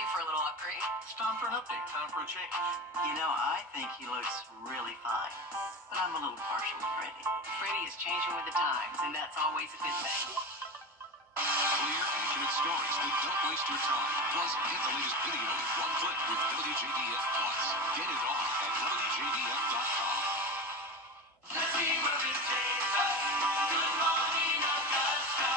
due for a little upgrade. It's time for an update. Time for a change. You know, I think he looks really fine, but I'm a little partial to Freddie. Freddie is changing with the times, and that's always a good thing. Clear, accurate stories that don't waste your time. Plus, get the latest video in one click with WJBF Plus. Get it all at WJBF.com. Let's see where it takes us. Good morning, Augusta.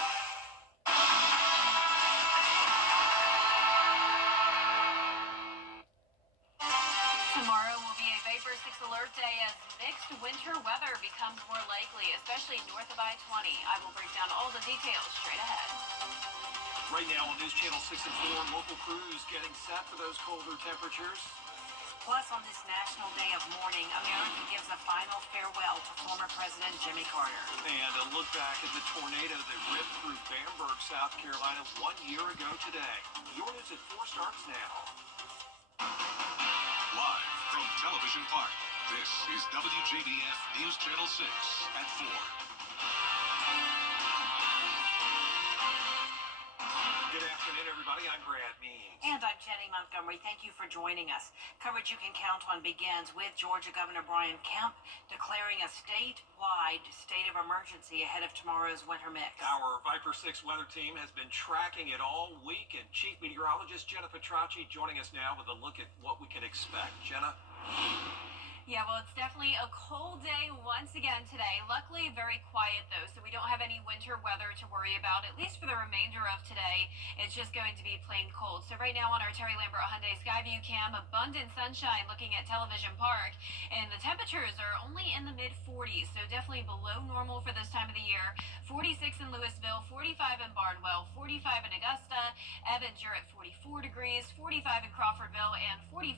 Tomorrow will be a Vapor 6 alert day as mixed winter weather becomes more likely, especially north of I-20. I will break down all the details straight ahead. Right now on News Channel 6 and 4, local crews getting set for those colder temperatures. Plus, on this National Day of Mourning, America gives a final farewell to former President Jimmy Carter. And a look back at the tornado that ripped through Bamberg, South Carolina 1 year ago today. Your News at 4 starts now. Live from Television Park, this is WJBF News Channel 6 at 4. Good afternoon, everybody. I'm Brad Means. And I'm Jenny Montgomery. Thank you for joining us. Coverage you can count on begins with Georgia Governor Brian Kemp declaring a statewide state of emergency ahead of tomorrow's winter mix. Our Viper 6 weather team has been tracking it all week, and Chief Meteorologist Jenna Petracci joining us now with a look at what we can expect. Jenna? Yeah, well, it's definitely a cold day once again today. Luckily, very quiet, though, so we don't have any winter weather to worry about, at least for the remainder of today. It's just going to be plain cold. So right now on our Terry Lambert Hyundai Skyview cam, abundant sunshine looking at Television Park, and the temperatures are only in the mid-40s, so definitely below normal for this time of the year. 46 in Louisville, 45 in Barnwell, 45 in Augusta. Evans, you're at 44 degrees, 45 in Crawfordville, and 44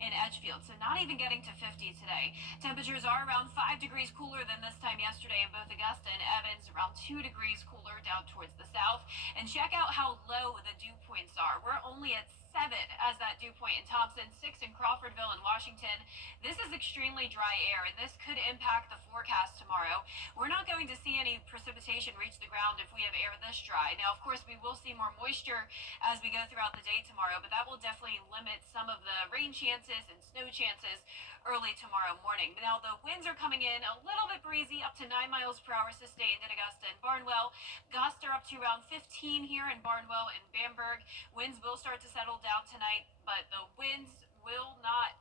in Edgefield. So not even getting to 50 today. Temperatures are around 5 degrees cooler than this time yesterday in both Augusta and Evans, around 2 degrees cooler down towards the south. And check out how low the dew points are. We're only at 7 as that dew point in Thompson, 6 in Crawfordville and Washington. This is extremely dry air, and this could impact the forecast tomorrow. We're not going to see any precipitation reach the ground if we have air this dry. Now, of course, we will see more moisture as we go throughout the day tomorrow, but that will definitely limit some of the rain chances and snow chances early tomorrow morning. Now, the winds are coming in a little bit breezy, up to 9 miles per hour sustained in Augusta and Barnwell. Gusts are up to around 15 here in Barnwell and Bamberg. Winds will start to settle down tonight, but the winds will not,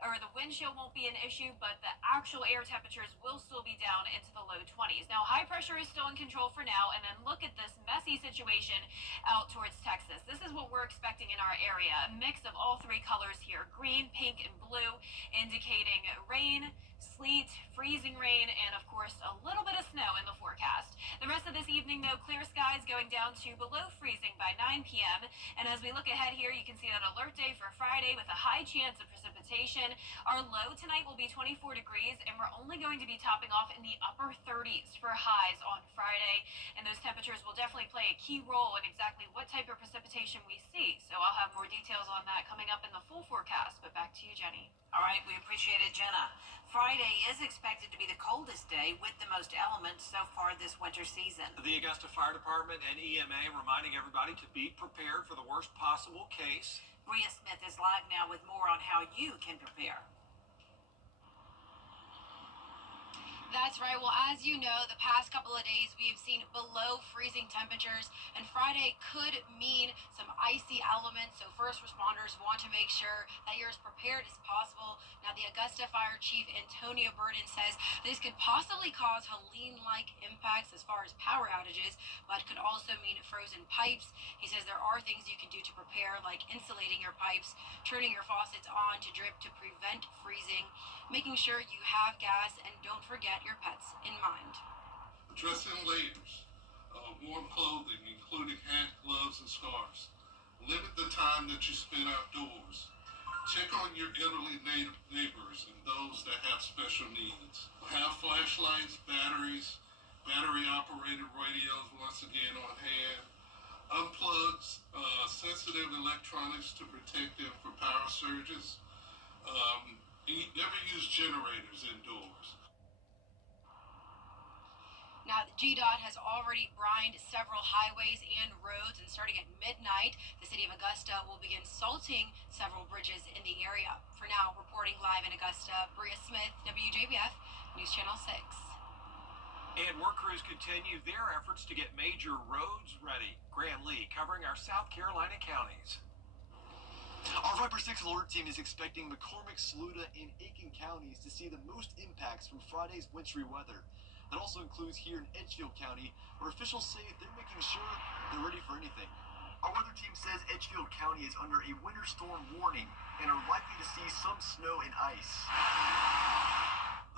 or the wind chill won't be an issue, but the actual air temperatures will still be down into the low 20s. Now, high pressure is still in control for now, and then look at this messy situation out towards Texas. This is what we're expecting in our area, a mix of all three colors here, green, pink, and blue, indicating rain, sleet, freezing rain, and of course a little bit of snow in the forecast. The rest of this evening, though, clear skies going down to below freezing by 9 p.m. And as we look ahead here, you can see that alert day for Friday with a high chance of precipitation. Our low tonight will be 24 degrees, and we're only going to be topping off in the upper 30s for highs on Friday. And those temperatures will definitely play a key role in exactly what type of precipitation we see. So I'll have more details on that coming up in the full forecast. But back to you, Jenny. All right, we appreciate it, Jenna. Friday is expected to be the coldest day with the most elements so far this winter season. The Augusta Fire Department and EMA reminding everybody to be prepared for the worst possible case. Bria Smith is live now with more on how you can prepare. That's right. Well, as you know, the past couple of days we have seen below freezing temperatures, and Friday could mean some icy elements. So first responders want to make sure that you're as prepared as possible. Now, the Augusta Fire Chief Antonio Burden says this could possibly cause Helene-like impacts as far as power outages, but could also mean frozen pipes. He says there are things you can do to prepare, like insulating your pipes, turning your faucets on to drip to prevent freezing, making sure you have gas, and don't forget your pets in mind. Dress in layers of warm clothing, including hat, gloves, and scarves. Limit the time that you spend outdoors. Check on your elderly neighbors and those that have special needs. Have flashlights, batteries, battery-operated radios once again on hand. Unplug sensitive electronics to protect them from power surges. Never use generators indoors. Now, GDOT has already brined several highways and roads, and starting at midnight, the city of Augusta will begin salting several bridges in the area. For now, reporting live in Augusta, Bria Smith, WJBF, News Channel 6. And work crews continue their efforts to get major roads ready. Graham Lee covering our South Carolina counties. Our Viper 6 alert team is expecting McCormick, Saluda, and Aiken counties to see the most impacts from Friday's wintry weather. That also includes here in Edgefield County, where officials say they're making sure they're ready for anything. Our weather team says Edgefield County is under a winter storm warning and are likely to see some snow and ice.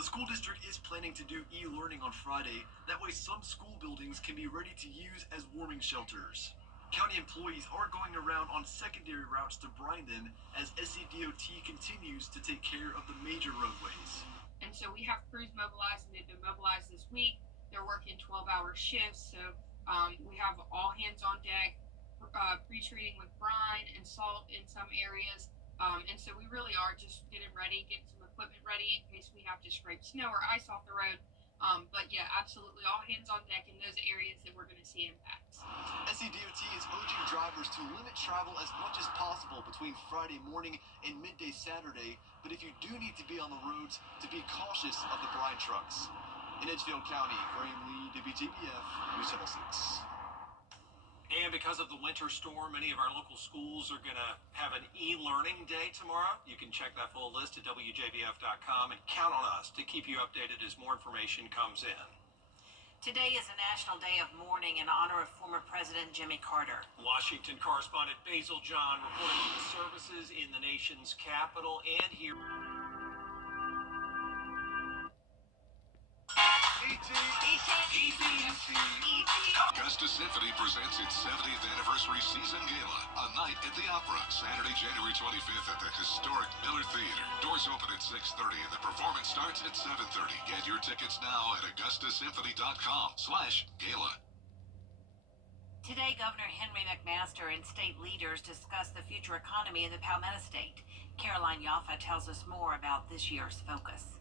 The school district is planning to do e-learning on Friday. That way some school buildings can be ready to use as warming shelters. County employees are going around on secondary routes to brine them as SCDOT continues to take care of the major roadways. And so we have crews mobilized, and they've been mobilized this week. They're working 12-hour shifts, so we have all hands on deck, pre-treating with brine and salt in some areas. And so we really are just getting ready, getting some equipment ready in case we have to scrape snow or ice off the road. But yeah, absolutely all hands on deck in those areas that we're going to see impacts. SCDOT is urging drivers to limit travel as much as possible between Friday morning and midday Saturday, but if you do need to be on the roads, to be cautious of the brine trucks. In Edgefield County, Graham Lee, WJBF, News Channel 6. And because of the winter storm, many of our local schools are going to have an e-learning day tomorrow. You can check that full list at WJBF.com and count on us to keep you updated as more information comes in. Today is a national day of mourning in honor of former President Jimmy Carter. Washington correspondent Basil John reporting on the services in the nation's capital and here. Augusta Symphony presents its 70th anniversary season gala, A Night at the Opera, Saturday, January 25th at the historic Miller Theater. Doors open at 6:30 and the performance starts at 7:30. Get your tickets now at augustasymphony.com/gala. Today, Governor Henry McMaster and state leaders discuss the future economy in the Palmetto State. Caroline Yaffa tells us more about this year's focus.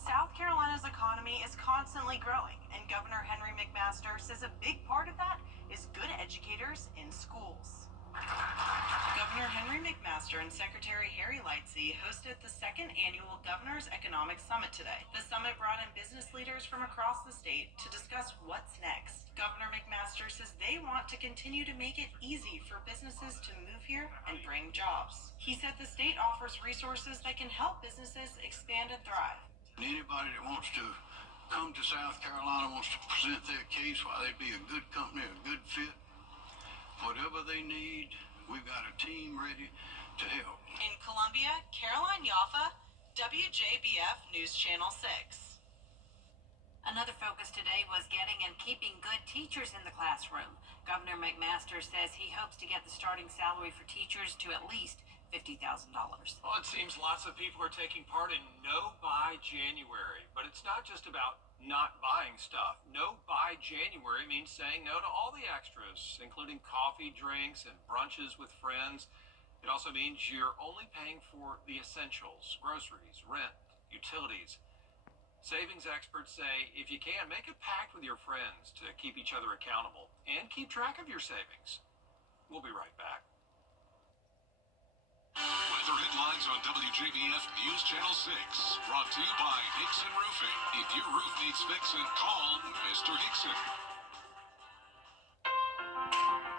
South Carolina's economy is constantly growing, and Governor Henry McMaster says a big part of that is good educators in schools. Governor Henry McMaster and Secretary Harry Lightsey hosted the second annual Governor's Economic Summit today. The summit brought in business leaders from across the state to discuss what's next. Governor McMaster says they want to continue to make it easy for businesses to move here and bring jobs. He said the state offers resources that can help businesses expand and thrive. Anybody that wants to come to South Carolina, wants to present their case why they'd be a good company, a good fit, whatever they need, we've got a team ready to help. In Columbia, Caroline Yaffa, WJBF News Channel 6. Another focus today was getting and keeping good teachers in the classroom. Governor McMaster says he hopes to get the starting salary for teachers to at least $50,000. Well, it seems lots of people are taking part in No Buy January, but it's not just about not buying stuff. No Buy January means saying no to all the extras, including coffee, drinks, and brunches with friends. It also means you're only paying for the essentials, groceries, rent, utilities. Savings experts say if you can, make a pact with your friends to keep each other accountable and keep track of your savings. We'll be right back. Weather headlines on WJBF News Channel 6. Brought to you by Hickson Roofing. If your roof needs fixing, call Mr. Hickson.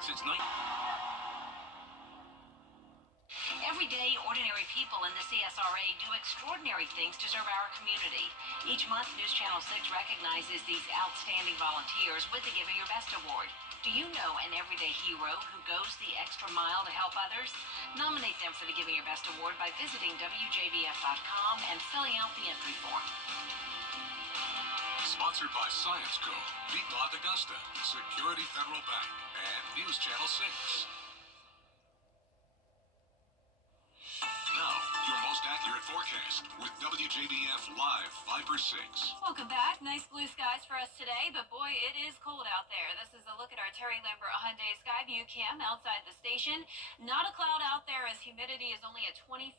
Since Every day, ordinary people in the CSRA do extraordinary things to serve our community. Each month, News Channel 6 recognizes these outstanding volunteers with the Giving Your Best Award. Do you know an everyday hero who goes the extra mile to help others? Nominate them for the Giving Your Best Award by visiting WJBF.com and filling out the entry form. Sponsored by Science Co., Beatmont Augusta, Security Federal Bank, and News Channel 6. Now, your most accurate current forecast with WJBF Live Viper 6. Welcome back. Nice blue skies for us today, but boy, it is cold out there. This is a look at our Terry Lambert Hyundai Skyview cam outside the station. Not a cloud out there as humidity is only at 24%,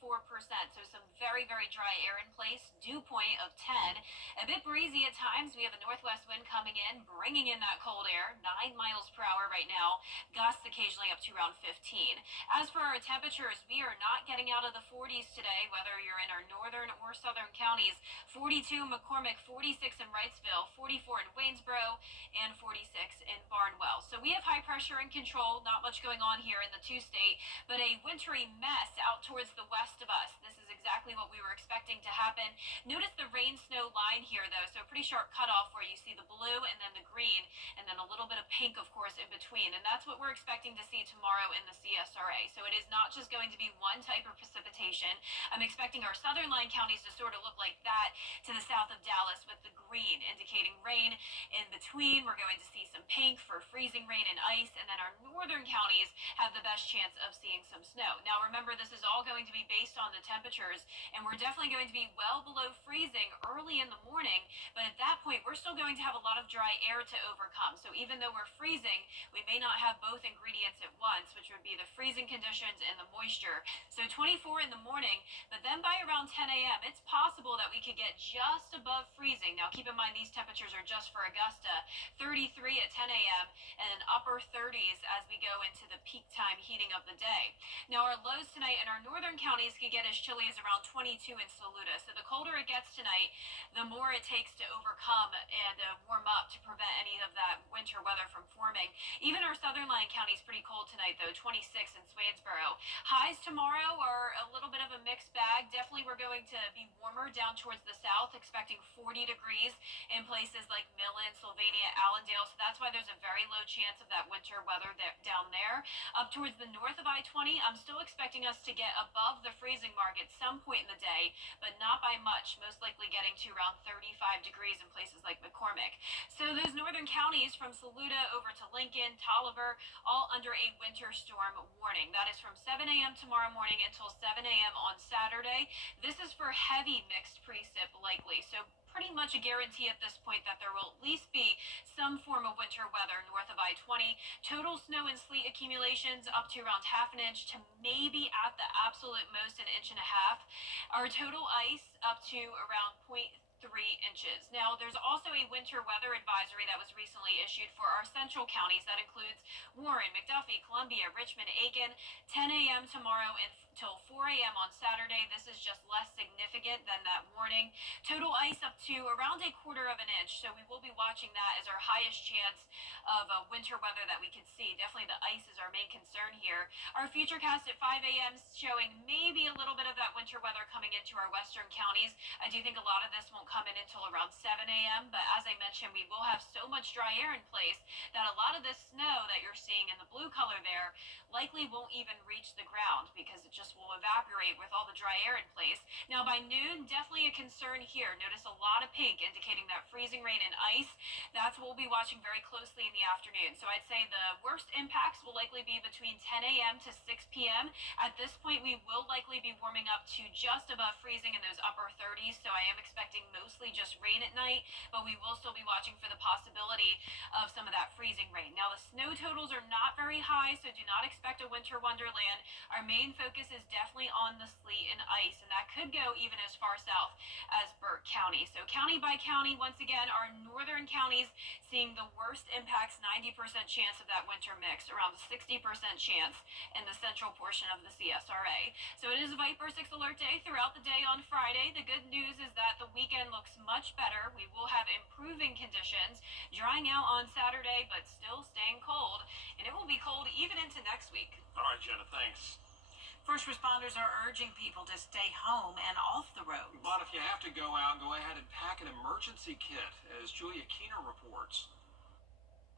so some very, very dry air in place. Dew point of 10. A bit breezy at times. We have a northwest wind coming in, bringing in that cold air, 9 miles per hour right now. Gusts occasionally up to around 15. As for our temperatures, we are not getting out of the 40s today, whether you're in our northern or southern counties. 42 McCormick, 46 in Wrightsville, 44 in Waynesboro, and 46 in Barnwell. So we have high pressure in control. Not much going on here in the two-state, but a wintry mess out towards the west of us. This is exactly what we were expecting to happen. Notice the rain-snow line here, though, so a pretty sharp cutoff where you see the blue and then the green, and then a little bit of pink, of course, in between. And that's what we're expecting to see tomorrow in the CSRA. So it is not just going to be one type of precipitation. I'm expecting our southern line counties to sort of look like that to the south of Dallas, with the green indicating rain in between. We're going to see some pink for freezing rain and ice, and then our northern counties have the best chance of seeing some snow. Now remember, this is all going to be based on the temperatures, and we're definitely going to be well below freezing early in the morning, but at that point we're still going to have a lot of dry air to overcome. So even though we're freezing, we may not have both ingredients at once, which would be the freezing conditions and the moisture. So 24 in the morning, but then by around 10 a.m. it's possible that we could get just above freezing. Now keep in mind these temperatures are just for Augusta. 33 at 10 a.m. and an upper 30s as we go into the peak time heating of the day. Now our lows tonight in our northern counties could get as chilly as around 22 in Saluda. So the colder it gets tonight, the more it takes to overcome and warm up to prevent any of that winter weather from forming. Even our southern line counties pretty cold tonight, though, 26 in Swainsboro. Highs tomorrow are a little bit of a mixed bag. Definitely we're going to be warmer down towards the south, expecting 40 degrees in places like Millen, Sylvania, Allendale. So that's why there's a very low chance of that winter weather down there. Up towards the north of I-20, I'm still expecting us to get above the freezing mark at some point in the day, but not by much, most likely getting to around 35 degrees in places like McCormick. So those northern counties from Saluda over to Lincoln, Tolliver, all under a winter storm warning. That is from 7 a.m. tomorrow morning until 7 a.m. on Saturday. This is for heavy mixed precip likely. So pretty much a guarantee at this point that there will at least be some form of winter weather north of I-20. Total snow and sleet accumulations up to around half an inch to maybe at the absolute most an inch and a half. Our total ice up to around 0.3 inches. Now, there's also a winter weather advisory that was recently issued for our central counties. That includes Warren, McDuffie, Columbia, Richmond, Aiken, 10 a.m. tomorrow until 4 a.m. on Saturday. This is just less significant than that warning. Total ice up to around 1/4 of an inch. So we will be watching that as our highest chance of winter weather that we could see. Definitely the ice is our main concern here. Our futurecast at 5 a.m. showing maybe a little bit of that winter weather coming into our western counties. I do think a lot of this won't come in until around 7 a.m. But as I mentioned, we will have so much dry air in place that a lot of this snow that you're seeing in the blue color there likely won't even reach the ground because it just will evaporate with all the dry air in place. Now by noon, definitely a concern here. Notice a lot of pink indicating that freezing rain and ice. That's what we'll be watching very closely in the afternoon. So I'd say the worst impacts will likely be between 10 a.m. to 6 p.m. At this point, we will likely be warming up to just above freezing in those upper 30s. So I am expecting mostly just rain at night, but we will still be watching for the possibility of some of that freezing rain. Now the snow totals are not very high, so do not expect a winter wonderland. Our main focus is definitely on the sleet and ice, and that could go even as far south as Burke County. So county by county, once again, our northern counties seeing the worst impacts, 90% chance of that winter mix, around 60% chance in the central portion of the CSRA. So it is a Viper 6 alert day throughout the day on Friday. The good news is that the weekend looks much better. We will have improving conditions, drying out on Saturday, but still staying cold, and it will be cold even into next week. All right, Jenna, thanks. First responders are urging people to stay home and off the road. But if you have to go out, go ahead and pack an emergency kit, as Julia Keener reports.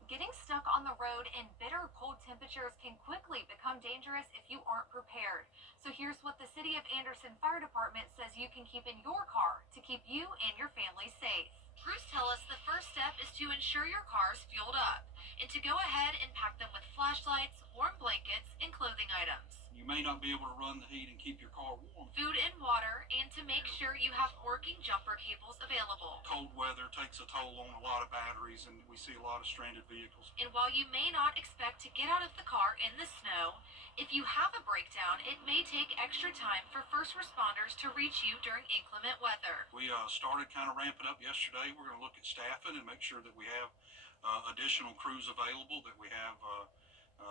Getting stuck on the road in bitter cold temperatures can quickly become dangerous if you aren't prepared. So here's what the City of Anderson Fire Department says you can keep in your car to keep you and your family safe. Crews tell us the first step is to ensure your car is fueled up and to go ahead and pack them with flashlights, warm blankets, and clothing items. You You may not be able to run the heat and keep your car warm. Food and water, and to make sure you have working jumper cables available. Cold weather takes a toll on a lot of batteries, and we see a lot of stranded vehicles. And while you may not expect to get out of the car in the snow, if you have a breakdown, it may take extra time for first responders to reach you during inclement weather. We started kind of ramping up yesterday. We're going to look at staffing and make sure that we have additional crews available, that we have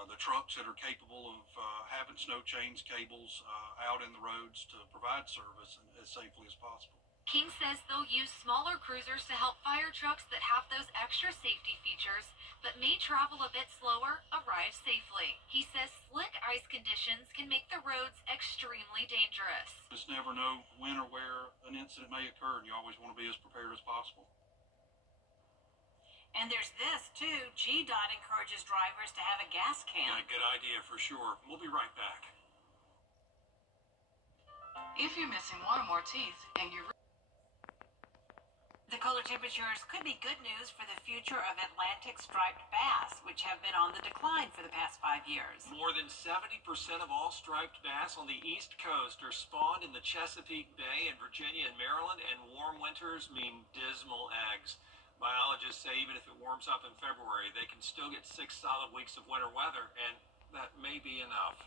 the trucks that are capable of having snow chains, cables out in the roads to provide service as safely as possible. King says they'll use smaller cruisers to help fire trucks that have those extra safety features, but may travel a bit slower, arrive safely. He says slick ice conditions can make the roads extremely dangerous. Just never know when or where an incident may occur, and you always want to be as prepared as possible. And there's this, too. GDOT encourages drivers to have a gas can. Yeah, good idea for sure. We'll be right back. If you're missing one or more teeth and you're The colder temperatures could be good news for the future of Atlantic striped bass, which have been on the decline for the past 5 years. More than 70% of all striped bass on the East Coast are spawned in the Chesapeake Bay in Virginia and Maryland, and warm winters mean dismal eggs. Biologists say even if it warms up in February, they can still get 6 solid weeks of winter weather, and that may be enough.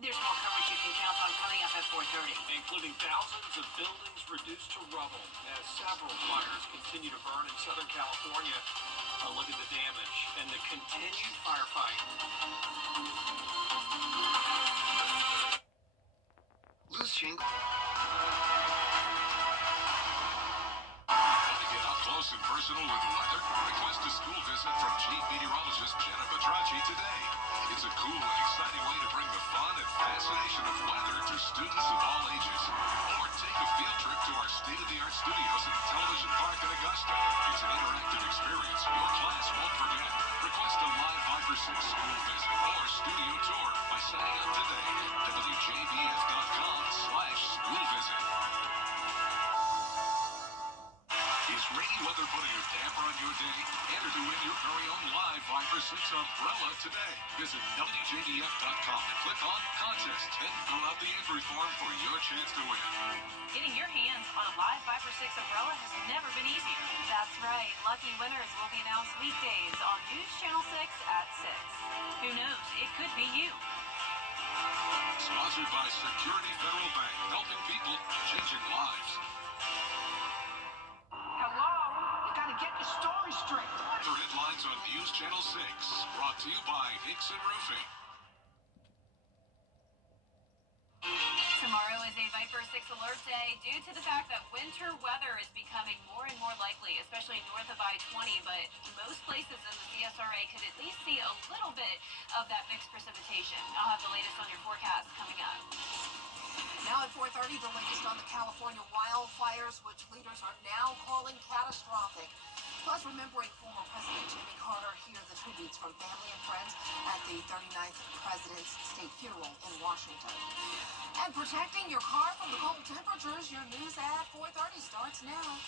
There's more coverage you can count on coming up at 4:30. Including thousands of buildings reduced to rubble as several fires continue to burn in Southern California. Look at the damage and the continued firefight. Loose shingle. Want to get up close and personal with the weather? Request a school visit from Chief Meteorologist Jenna Petracci today. It's a cool and exciting way to bring the fun and fascination of weather to students of all ages. Or take a field trip to our state-of-the-art studios at Television Park in Augusta. It's an interactive experience your class won't forget. Request a live 5 for 6 school visit or studio tour by signing up today at WJBF.com/school visit. Is rainy weather putting a damper on your day? Enter to win your very own live 5 for 6 umbrella today. Visit WJBF.com and click on Contest. Then fill out the entry form for your chance to win. Getting your hands on a live 5 for 6 umbrella has never been easier. That's right. Lucky winners will be announced weekdays on News Channel 6 at 6. Who knows? It could be you. Sponsored by Security Federal Bank, helping people, changing lives. Hello? You gotta get your story straight. For headlines on News Channel 6, brought to you by Hickson Roofing. Tomorrow is a Viper 6 alert day due to the fact that winter weather is becoming more and more likely, especially north of I-20, but most places in the CSRA could at least see a little bit of that mixed precipitation. I'll have the latest on your forecast coming up. Now at 4:30, the latest on the California wildfires, which leaders are now calling catastrophic. Plus, remembering former President Jimmy Carter, hear the tributes from family and friends at the 39th President's State Funeral in Washington. And protecting your car from the cold temperatures, your news at 4:30 starts now.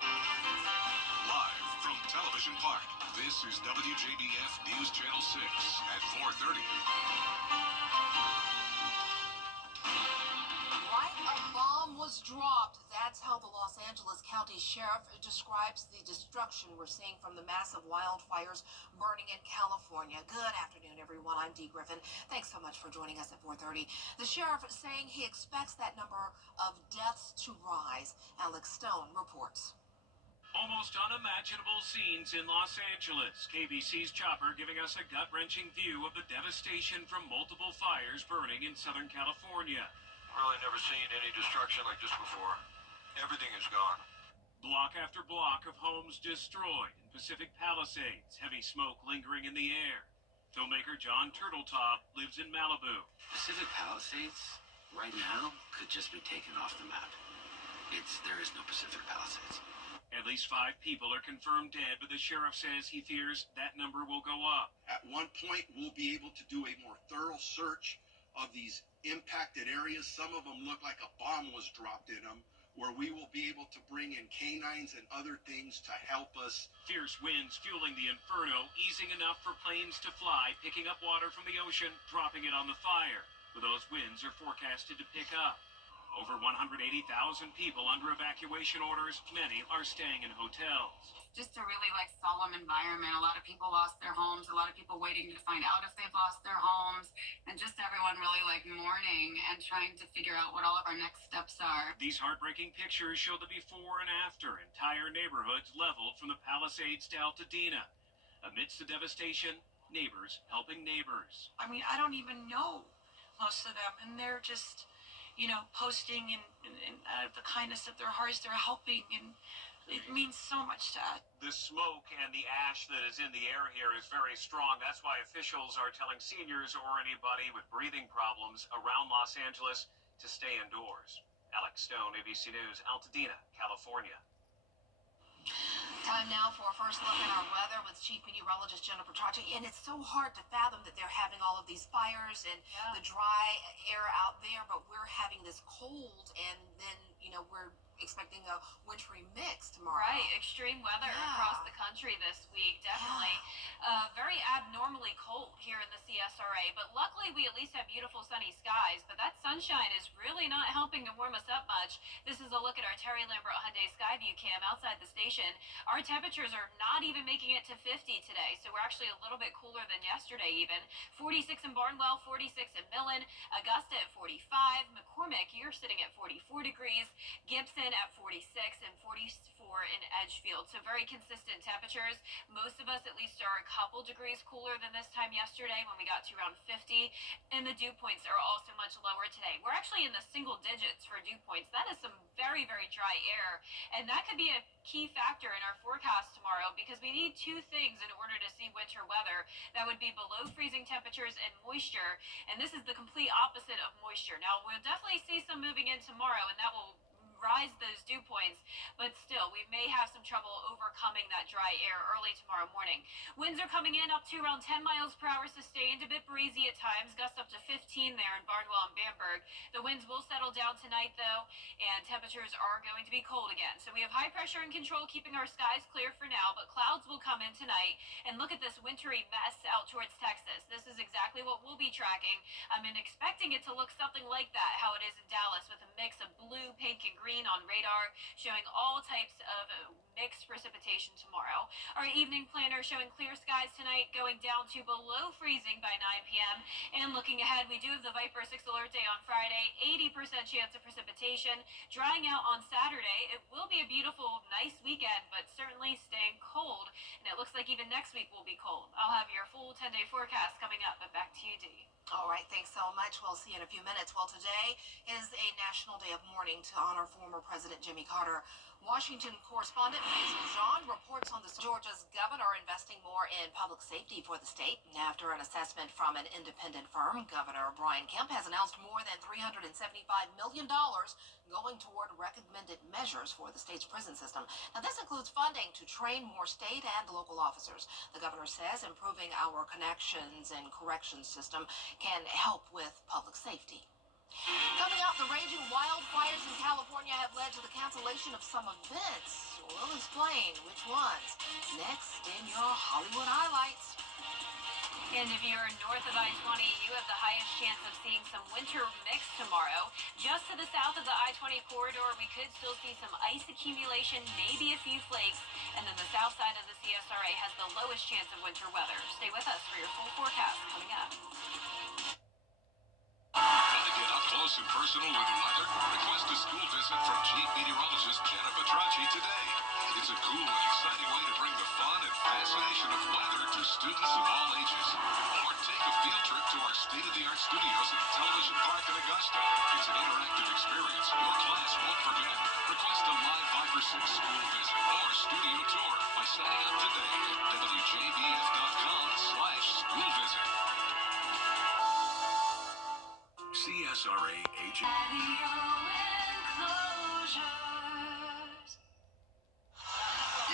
Live from Television Park, this is WJBF News Channel 6 at 4:30. A bomb was dropped. That's how the Los Angeles County Sheriff describes the destruction we're seeing from the massive wildfires burning in California. Good afternoon, everyone. I'm Dee Griffin. Thanks so much for joining us at 4:30. The sheriff is saying he expects that number of deaths to rise. Alex Stone reports. Almost unimaginable scenes in Los Angeles. KBC's Chopper giving us a gut-wrenching view of the devastation from multiple fires burning in Southern California. Really never seen any destruction like this before. Everything is gone. Block after block of homes destroyed in Pacific Palisades, heavy smoke lingering in the air. Filmmaker John Turtletop lives in Malibu. Pacific Palisades, right now, could just be taken off the map. There is no Pacific Palisades. At least 5 people are confirmed dead, but the sheriff says he fears that number will go up. At one point, we'll be able to do a more thorough search of these impacted areas. Some of them look like a bomb was dropped in them. where we will be able to bring in canines and other things to help us. Fierce winds fueling the inferno, easing enough for planes to fly, picking up water from the ocean, dropping it on the fire. But those winds are forecasted to pick up. Over 180,000 people under evacuation orders. Many are staying in hotels. Just a really solemn environment. A lot of people lost their homes. A lot of people waiting to find out if they've lost their homes, and just everyone really mourning and trying to figure out what all of our next steps are. These heartbreaking pictures show the before and after. Entire neighborhoods leveled from the Palisades to Altadena. Amidst the devastation, neighbors helping neighbors. I mean, I don't even know most of them, and they're just, posting and out of the kindness of their hearts, they're helping, and it means so much to us. The smoke and the ash that is in the air here is very strong. That's why officials are telling seniors or anybody with breathing problems around Los Angeles to stay indoors. Alex Stone, ABC News, Altadena, California. Time now for a first look at our weather with Chief Meteorologist Jennifer Tracci. And it's so hard to fathom that they're having all of these fires and the dry air out there, but we're having this cold, and then, we're expecting a wintry mix tomorrow. Right, extreme weather across the country this week, definitely. Very abnormally cold here in the CSRA, but luckily we at least have beautiful sunny skies, but that sunshine is really not helping to warm us up much. This is a look at our Terry Lambert Hyundai Skyview cam outside the station. Our temperatures are not even making it to 50 today, so we're actually a little bit cooler than yesterday even. 46 in Barnwell, 46 in Millen, Augusta at 45, McCormick, you're sitting at 44 degrees, Gibson at 46 and 44 in Edgefield. So very consistent temperatures. Most of us at least are a couple degrees cooler than this time yesterday when we got to around 50. And the dew points are also much lower today. We're actually in the single digits for dew points. That is some very, very dry air. And that could be a key factor in our forecast tomorrow, because we need two things in order to see winter weather. That would be below freezing temperatures and moisture. And this is the complete opposite of moisture. Now, we'll definitely see some moving in tomorrow, and that will rise those dew points, but still we may have some trouble overcoming that dry air early tomorrow morning. Winds are coming in up to around 10 miles per hour sustained, a bit breezy at times, gusts up to 15 there in Barnwell and Bamberg. The winds will settle down tonight though, and temperatures are going to be cold again. So we have high pressure and control keeping our skies clear for now, but clouds will come in tonight. And look at this wintry mess out towards Texas. This is exactly what we'll be tracking. I'm expecting it to look something like that, how it is in Dallas, with a mix of blue, pink, and green on radar, showing all types of mixed precipitation tomorrow. Our evening planner showing clear skies tonight, going down to below freezing by 9 p.m. And looking ahead, we do have the Viper 6 alert day on Friday, 80% chance of precipitation, drying out on Saturday. It will be a beautiful, nice weekend, but certainly staying cold. And it looks like even next week will be cold. I'll have your full 10-day forecast coming up, but back to you, Dee. All right, thanks so much. We'll see you in a few minutes. Well, today is a national day of mourning to honor former President Jimmy Carter. Washington correspondent Basil Jean reports on this. Georgia's governor investing more in public safety for the state. After an assessment from an independent firm, Governor Brian Kemp has announced more than $375 million going toward recommended measures for the state's prison system. Now, this includes funding to train more state and local officers. The governor says improving our connections and corrections system can help with public safety. Coming up, the raging wildfires in California have led to the cancellation of some events. We'll explain which ones next in your Hollywood highlights. And if you're north of I-20, you have the highest chance of seeing some winter mix tomorrow. Just to the south of the I-20 corridor, we could still see some ice accumulation, maybe a few flakes. And then the south side of the CSRA has the lowest chance of winter weather. Stay with us for your full forecast coming up. Want to get up close and personal with weather? Request a school visit from Chief Meteorologist Jennifer Tracci today. It's a cool and exciting way to bring the fun and fascination of weather to students of all ages. Or take a field trip to our state-of-the-art studios at the Television Park in Augusta. It's an interactive experience your class won't forget. Request a live Viper 6 school visit or studio tour by signing up today at WJBF.com/school visit. CSRA agent. In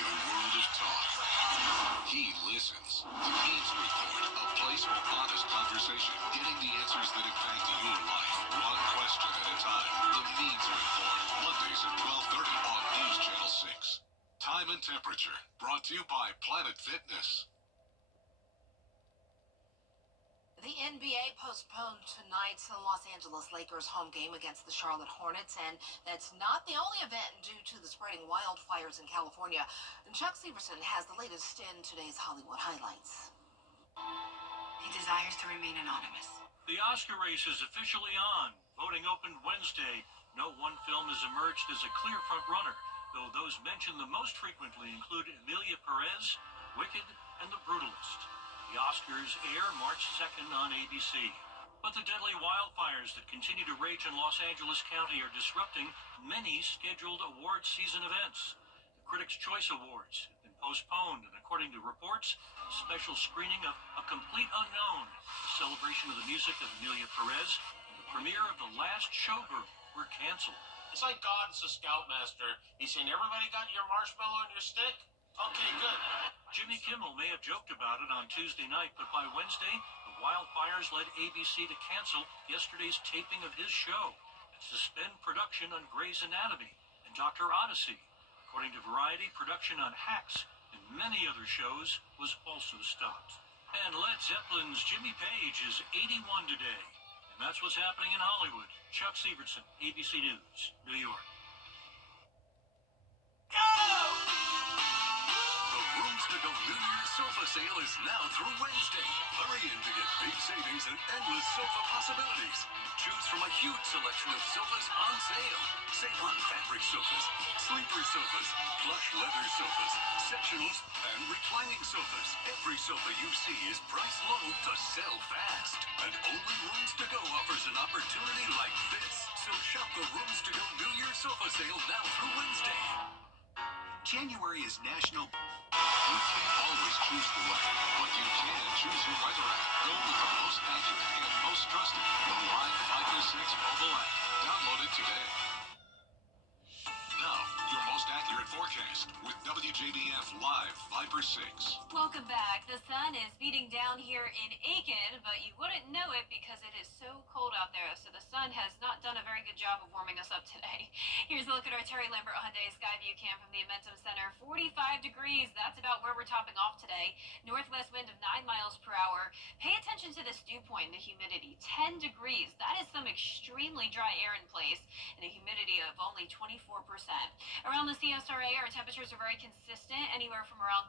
a world of talk, he listens. The Needs Report, a place for honest conversation, getting the answers that impact your life, one question at a time. The Needs Report, Monday Saturdays at 12:30 on News Channel 6. Time and temperature brought to you by Planet Fitness. The NBA postponed tonight's Los Angeles Lakers home game against the Charlotte Hornets, and that's not the only event due to the spreading wildfires in California. And Chuck Severson has the latest in today's Hollywood highlights. He desires to remain anonymous. The Oscar race is officially on. Voting opened Wednesday. No one film has emerged as a clear front-runner, though those mentioned the most frequently include Emilia Perez, Wicked, and The Brutalist. The Oscars air March 2nd on ABC. But the deadly wildfires that continue to rage in Los Angeles County are disrupting many scheduled award season events. The Critics' Choice Awards have been postponed, and according to reports, a special screening of A Complete Unknown, a celebration of the music of Emilia Perez, and the premiere of The Last Showgirl were canceled. It's like God is a scoutmaster. He's saying, everybody got your marshmallow and your stick? Okay, good. Jimmy Kimmel may have joked about it on Tuesday night, but by Wednesday, the wildfires led ABC to cancel yesterday's taping of his show and suspend production on Grey's Anatomy and Dr. Odyssey. According to Variety, production on Hacks and many other shows was also stopped. And Led Zeppelin's Jimmy Page is 81 today. And that's what's happening in Hollywood. Chuck Severson, ABC News, New York. Rooms to Go New Year's sofa sale is now through Wednesday. Hurry in to get big savings and endless sofa possibilities. Choose from a huge selection of sofas on sale. Save on fabric sofas, sleeper sofas, plush leather sofas, sectionals, and reclining sofas. Every sofa you see is priced low to sell fast. And only Rooms to Go offers an opportunity like this. So shop the Rooms to Go New Year's sofa sale now through Wednesday. January is National. You can't always choose the weather, but you can choose your weather app. Go with the most accurate and most trusted, the Live Fiber 6 mobile app. Download it today. Now, your most accurate forecast with WJBF Live Fiber 6. Welcome back. The sun is beating down here in Aiken, but you wouldn't know it because it is so cold out there. So the sun has not done a very good job of warming us up today. Here's a look at our Terry Lambert Hyundai Skyview cam from the Amentum Center. 45 degrees. That's about where we're topping off today. Northwest wind of 9 miles per hour. Pay attention to this dew point and the humidity. 10 degrees. That is some extremely dry air in place and a humidity of only 24%. Around the CSRA, our temperatures are very consistent, anywhere from around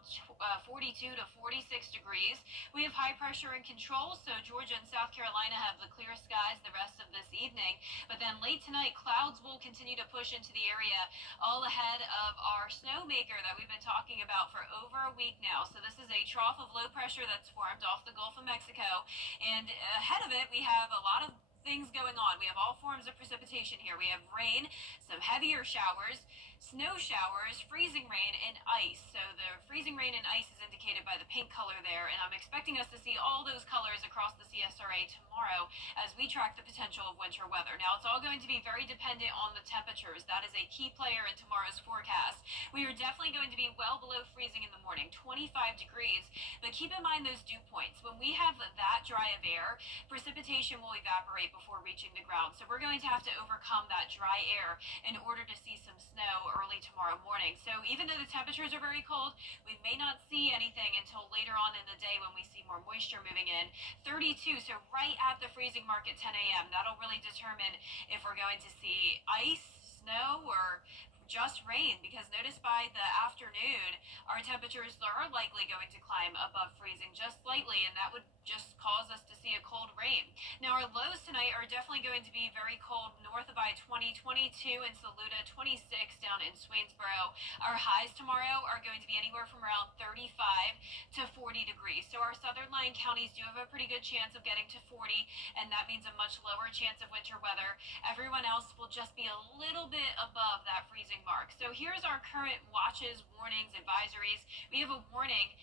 42 to 46 degrees. We have high pressure in control, so Georgia and South Carolina have the clear skies the rest of this evening. But then late tonight, clouds will continue to push into the area, all ahead of our snowmaker that we've been talking about for over a week now. So this is a trough of low pressure that's formed off the Gulf of Mexico, and ahead of it, we have a lot of things going on. We have all forms of precipitation here. We have rain, some heavier showers, snow showers, freezing rain, and ice. So the freezing rain and ice is indicated by the pink color there, and I'm expecting us to see all those colors across the CSRA tomorrow as we track the potential of winter weather. Now, it's all going to be very dependent on the temperatures. That is a key player in tomorrow's forecast. We are definitely going to be well below freezing in the morning, 25 degrees, but keep in mind those dew points. When we have that dry of air, precipitation will evaporate before reaching the ground. So we're going to have to overcome that dry air in order to see some snow early tomorrow morning. So even though the temperatures are very cold, we may not see anything until later on in the day when we see more moisture moving in. 32, so right at the freezing mark at 10 a.m. That'll really determine if we're going to see ice, snow, or just rain, because notice by the afternoon our temperatures are likely going to climb above freezing just slightly, and that would just cause us to see a cold rain. Now, our lows tonight are definitely going to be very cold north of I-20, 22 in Saluda, 26 down in Swainsboro. Our highs tomorrow are going to be anywhere from around 35 to 40 degrees. So our southern lying counties do have a pretty good chance of getting to 40, and that means a much lower chance of winter weather. Everyone else will just be a little bit above that freezing mark. So here's our current watches, warnings, advisories. We have a warning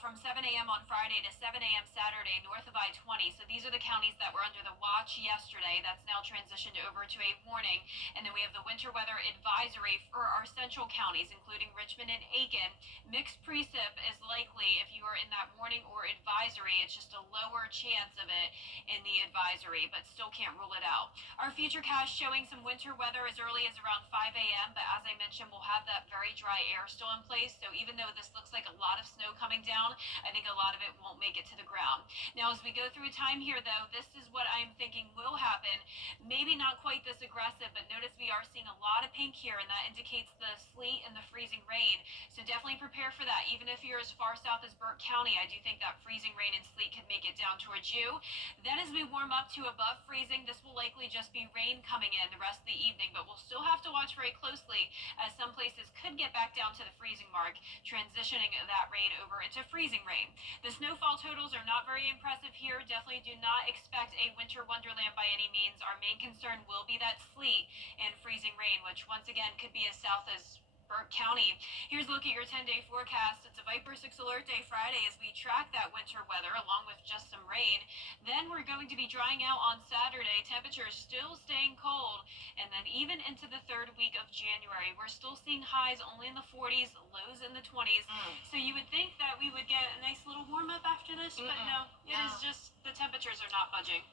from 7 a.m. on Friday to 7 a.m. Saturday north of I-20. So these are the counties that were under the watch yesterday. That's now transitioned over to a warning. And then we have the winter weather advisory for our central counties, including Richmond and Aiken. Mixed precip is likely if you are in that warning or advisory. It's just a lower chance of it in the advisory, but still can't rule it out. Our futurecast showing some winter weather as early as around 5 a.m., but as I mentioned, we'll have that very dry air still in place. So even though this looks like a lot of snow coming down, I think a lot of it won't make it to the ground. Now, as we go through time here, though, this is what I'm thinking will happen. Maybe not quite this aggressive, but notice we are seeing a lot of pink here, and that indicates the sleet and the freezing rain. So definitely prepare for that. Even if you're as far south as Burke County, I do think that freezing rain and sleet could make it down towards you. Then as we warm up to above freezing, this will likely just be rain coming in the rest of the evening, but we'll still have to watch very closely as some places could get back down to the freezing mark, transitioning that rain over into freezing rain. The snowfall totals are not very impressive here. Definitely do not expect a winter wonderland by any means. Our main concern will be that sleet and freezing rain, which once again could be as south as Burke County. Here's a look at your 10-day forecast. It's a Viper 6 Alert Day Friday as we track that winter weather along with just some rain. Then we're going to be drying out on Saturday. Temperatures still staying cold. And then even into the third week of January, we're still seeing highs only in the 40s, lows in the 20s. So you would think that we would get a nice little warm up after this, but no, it is just the temperatures are not budging.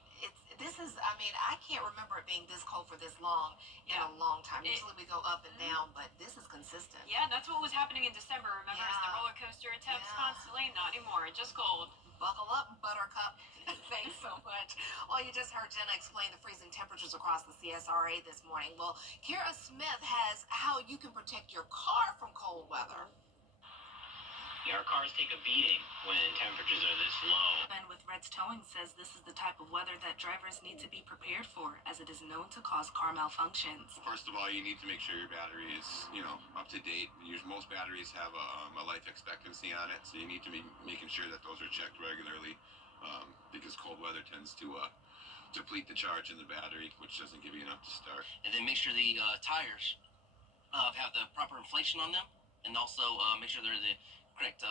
I can't remember it being this cold for this long in a long time. Usually we go up and down, but this is consistent. Yeah, that's what was happening in December. Remember, as the roller coaster attempts constantly? Not anymore, just cold. Buckle up, Buttercup. Thanks so much. Well, you just heard Jenna explain the freezing temperatures across the CSRA this morning. Well, Kira Smith has how you can protect your car from cold weather. Our cars take a beating when temperatures are this low. Ben with Red's Towing says this is the type of weather that drivers need to be prepared for, as it is known to cause car malfunctions. First of all, you need to make sure your battery is, up to date. Most batteries have a life expectancy on it, so you need to be making sure that those are checked regularly, because cold weather tends to deplete the charge in the battery, which doesn't give you enough to start. And then make sure the tires have the proper inflation on them, and also make sure they're the correct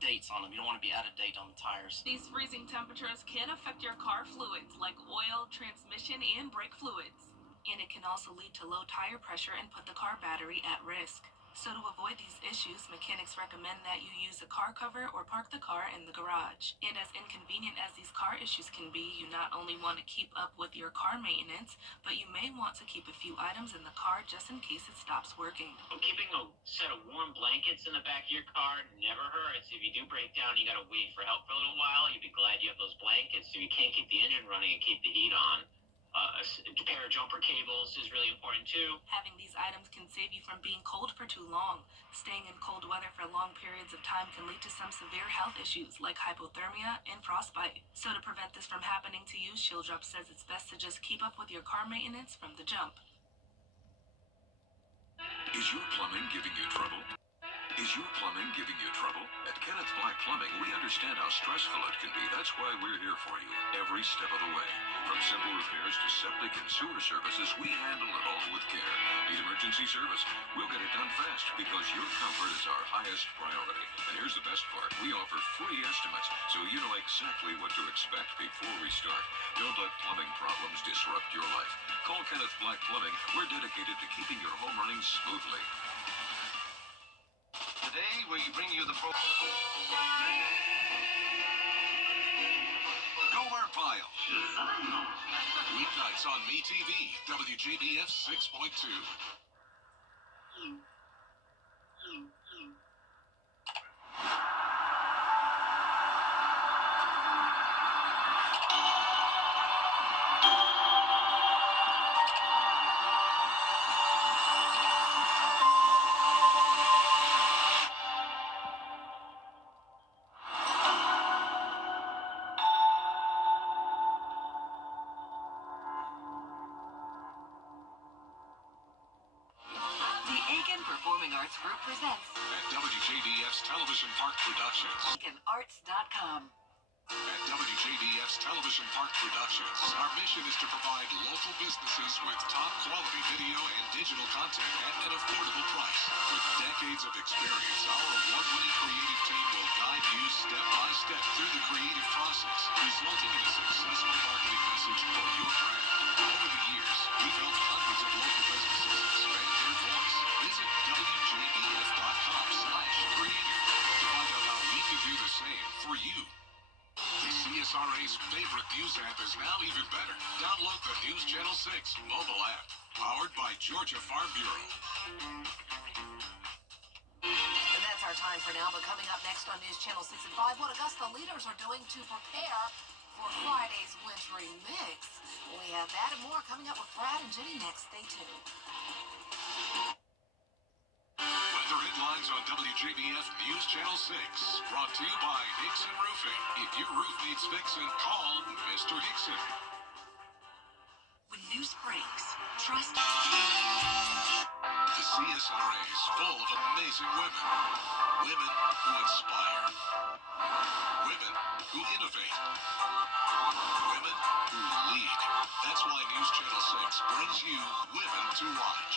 dates on them. You don't want to be out of date on the tires. These freezing temperatures can affect your car fluids like oil, transmission, and brake fluids. And it can also lead to low tire pressure and put the car battery at risk. So to avoid these issues, mechanics recommend that you use a car cover or park the car in the garage. And as inconvenient as these car issues can be, you not only want to keep up with your car maintenance, but you may want to keep a few items in the car just in case it stops working. Keeping a set of warm blankets in the back of your car never hurts. If you do break down, you got to wait for help for a little while. You'll be glad you have those blankets. If you can't keep the engine running and keep the heat on, a pair of jumper cables is really important too. Having these items can save you from being cold for too long. Staying in cold weather for long periods of time can lead to some severe health issues like hypothermia and frostbite. So to prevent this from happening to you, Shieldrop says it's best to just keep up with your car maintenance from the jump. Is your plumbing giving you trouble? Is your plumbing giving you trouble? At Kenneth Black Plumbing, we understand how stressful it can be. That's why we're here for you every step of the way. From simple repairs to septic and sewer services, we handle it all with care. Need emergency service? We'll get it done fast because your comfort is our highest priority. And here's the best part. We offer free estimates, so you know exactly what to expect before we start. Don't let plumbing problems disrupt your life. Call Kenneth Black Plumbing. We're dedicated to keeping your home running smoothly. Today we bring you the Gomer Pyle. Weeknights on MeTV, WJBF 6.2. Arts Group presents At WJBF's Television Park Productions. AikenArts.com. At WJBF's is Television Park Productions. Our mission is to provide local businesses with top quality video and digital content at an affordable price. With decades of experience, our award-winning creative team will guide you step by step through the creative process, resulting in a successful marketing message for your brand. Over the years, we've helped hundreds of local businesses expand their voice. Visit WJBF.com/creative to find out how we can do the same for you. The CSRA's favorite news app is now even better. Download the News Channel 6 mobile app, powered by Georgia Farm Bureau. And that's our time for now, but coming up next on News Channel 6 at 5, what Augusta leaders are doing to prepare for Friday's wintry mix. We have that and more coming up with Brad and Jenny next. Stay tuned. Weather headlines on WJBF News Channel 6. Brought to you by Hickson Roofing. If your roof needs fixing, call Mr. Hickson. When news breaks, trust. The CSRA is full of amazing women. Women who inspire. Women who innovate. Women who lead. That's why News Channel 6 brings you Women to Watch.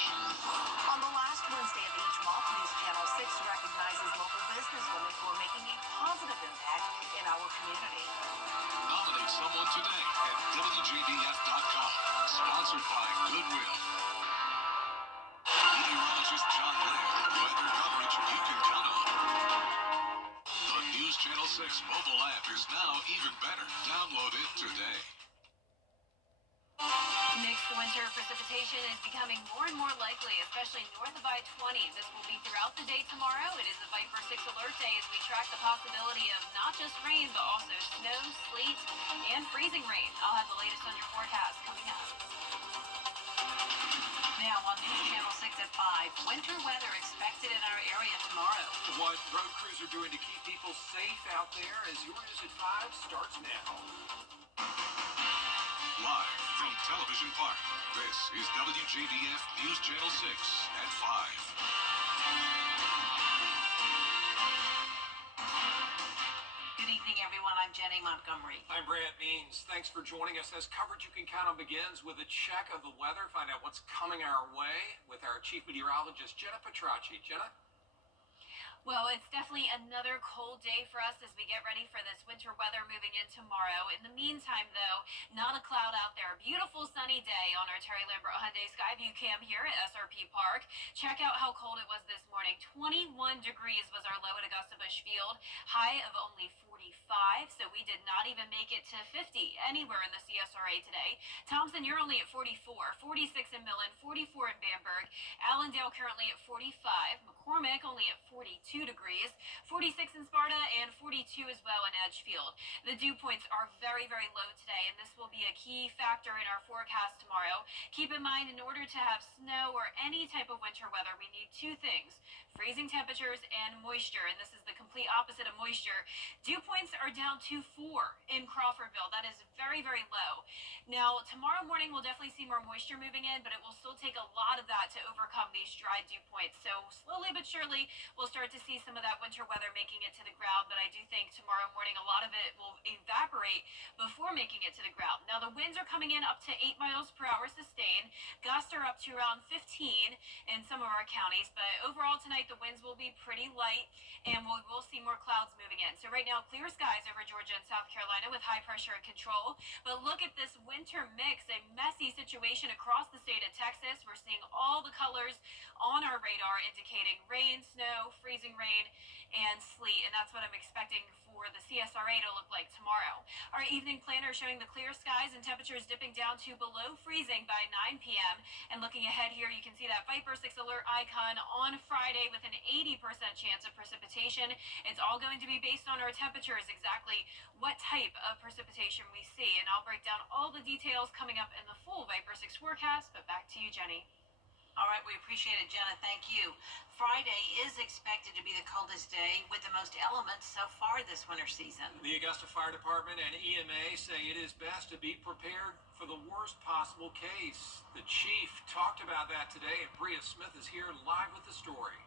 On the last Wednesday of each month, News Channel 6 recognizes local businesswomen who are making a positive impact in our community. Nominate someone today at WJBF.com. Sponsored by Goodwill. Meteorologist John Laird. Weather coverage you can count on. The News Channel 6 mobile app is now even better. Download it today. Mixed winter precipitation is becoming more and more likely, especially north of I-20. This will be throughout the day tomorrow. It is a Viper 6 alert day as we track the possibility of not just rain, but also snow, sleet, and freezing rain. I'll have the latest on your forecast coming up. Now on News Channel 6 at 5, winter weather expected in our area tomorrow. What road crews are doing to keep people safe out there as your News at 5 starts now. Live from Television Park, this is WJBF News Channel 6 at 5. Good evening, everyone. I'm Jenny Montgomery. I'm Brant Means. Thanks for joining us as coverage you can count on begins with a check of the weather. Find out what's coming our way with our chief meteorologist, Jenna Petracci. Jenna? Well, it's definitely another cold day for us as we get ready for this winter weather moving in tomorrow. In the meantime, though, not a cloud out there. Beautiful sunny day on our Terry Lambert Hyundai Skyview cam here at SRP Park. Check out how cold it was this morning. 21 degrees was our low at Augusta Busch Field. High of only 45, so we did not even make it to 50 anywhere in the CSRA today. Thompson, you're only at 44, 46 in Millen, 44 in Bamberg. Allendale currently at 45. McCormick only at 42 degrees, 46 in Sparta, and 42 as well in Edgefield. The dew points are very, very low today, and this will be a key factor in our forecast tomorrow. Keep in mind, in order to have snow or any type of winter weather, we need two things: freezing temperatures and moisture, and this is the complete opposite of moisture. Dew points are down to 4 in Crawfordville. That is very, very low. Now, tomorrow morning we'll definitely see more moisture moving in, but it will still take a lot of that to overcome these dry dew points. So slowly but surely, we'll start to see some of that winter weather making it to the ground, but I do think tomorrow morning a lot of it will evaporate before making it to the ground. Now, the winds are coming in up to 8 miles per hour sustained. Gusts are up to around 15 in some of our counties, but overall tonight the winds will be pretty light, and we will see more clouds moving in. So right now, clear skies over Georgia and South Carolina with high pressure and control. But look at this winter mix, a messy situation across the state of Texas. We're seeing all the colors on our radar indicating rain, snow, freezing rain, and sleet, and that's what I'm expecting for the CSRA to look like tomorrow. Our evening planner showing the clear skies and temperatures dipping down to below freezing by 9 p.m. And looking ahead here, you can see that Viper 6 alert icon on Friday with an 80% chance of precipitation. It's all going to be based on our temperatures, exactly what type of precipitation we see, and I'll break down all the details coming up in the full Viper 6 forecast. But back to you, Jenny. All right, we appreciate it, Jenna. Thank you. Friday is expected to be the coldest day with the most elements so far this winter season. The Augusta Fire Department and EMA say it is best to be prepared for the worst possible case. The chief talked about that today, and Bria Smith is here live with the story.